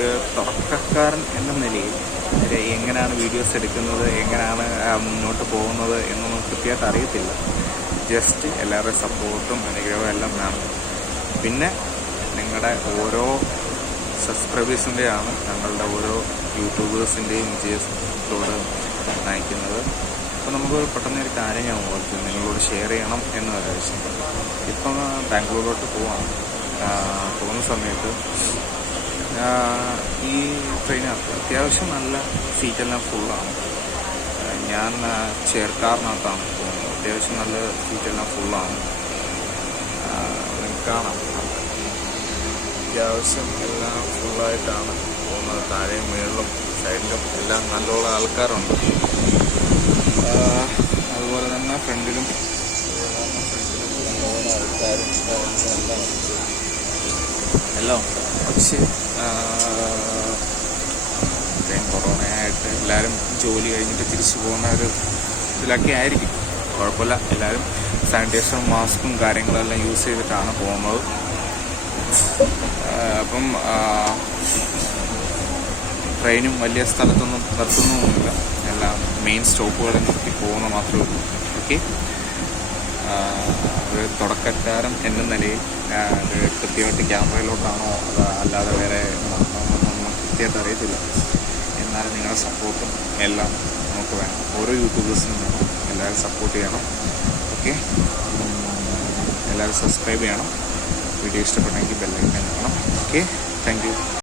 ഒരു തുടക്കക്കാരൻ എന്ന നിലയിൽ എങ്ങനെയാണ് വീഡിയോസ് എടുക്കുന്നത്, എങ്ങനെയാണ് മുന്നോട്ട് പോകുന്നത് എന്നൊന്നും കൃത്യമായിട്ട് അറിയത്തില്ല. ജസ്റ്റ് എല്ലാവരുടെയും സപ്പോർട്ടും അനുഗ്രഹവും എല്ലാം വേണം. പിന്നെ നിങ്ങളുടെ ഓരോ സബ്സ്ക്രൈബേഴ്സിൻ്റെയാണ് ഞങ്ങളുടെ ഓരോ യൂട്യൂബേഴ്സിൻ്റെയും വിജയത്തോട് നയിക്കുന്നത്. അപ്പോൾ നമുക്ക് പെട്ടെന്നൊരു കാര്യം ഞാൻ ഓർത്തു നിങ്ങളോട് ഷെയർ ചെയ്യണം എന്ന് വിചാരിച്ചു. ഇപ്പം ബാംഗ്ലൂരിലോട്ട് പോകുന്ന സമയത്ത് ഈ ട്രെയിനകത്ത് അത്യാവശ്യം നല്ല സീറ്റെല്ലാം ഫുള്ളാണ്. ഞാൻ ചേർക്കാറിനകത്താണ് പോകുന്നത്. അത്യാവശ്യം നല്ല സീറ്റെല്ലാം ഫുള്ളാണ്. നിങ്ങൾക്ക് കാണാം, അത്യാവശ്യം എല്ലാം ഫുള്ളായിട്ടാണ് പോകുന്നത്. താഴെയും മുകളിലും സൈഡിലും എല്ലാം നല്ലുള്ള ആൾക്കാരുണ്ട്. അതുപോലെ തന്നെ ഫ്രണ്ടിലും ആൾക്കാരും എല്ലാം. പക്ഷേ കൊറോണയായിട്ട് എല്ലാവരും ജോലി കഴിഞ്ഞിട്ട് തിരിച്ചു പോകുന്ന ഒരു ഇതിലൊക്കെ ആയിരിക്കും. കുഴപ്പമില്ല, എല്ലാവരും സാനിറ്റൈസറും മാസ്കും കാര്യങ്ങളെല്ലാം യൂസ് ചെയ്തിട്ടാണ് പോകുന്നത്. അപ്പം ട്രെയിനും വലിയ സ്ഥലത്തൊന്നും നിർത്തുന്നൊന്നുമില്ല. എല്ലാം മെയിൻ സ്റ്റോപ്പുകളിൽ നിർത്തി പോകുന്ന മാത്രമേ ഉള്ളൂ. ഓക്കെ, ഒരു തുടക്കക്കാരൻ എന്ന നിലയിൽ കൃത്യമായിട്ട് ക്യാമറയിലോട്ടാണോ അല്ലാതെ വേറെ നമുക്ക് കൃത്യമായിട്ട് അറിയത്തില്ല. എന്നാലും നിങ്ങളുടെ സപ്പോർട്ടും എല്ലാം നമുക്ക് വേണം. ഓരോ യൂട്യൂബേഴ്സിനും വേണം. എല്ലാവരും സപ്പോർട്ട് ചെയ്യണം. ഓക്കെ, എല്ലാവരും സബ്സ്ക്രൈബ് ചെയ്യണം. വീഡിയോ ഇഷ്ടപ്പെട്ടെങ്കിൽ ബെല്ലൈക്കൺ കാണണം. Okay, thank you.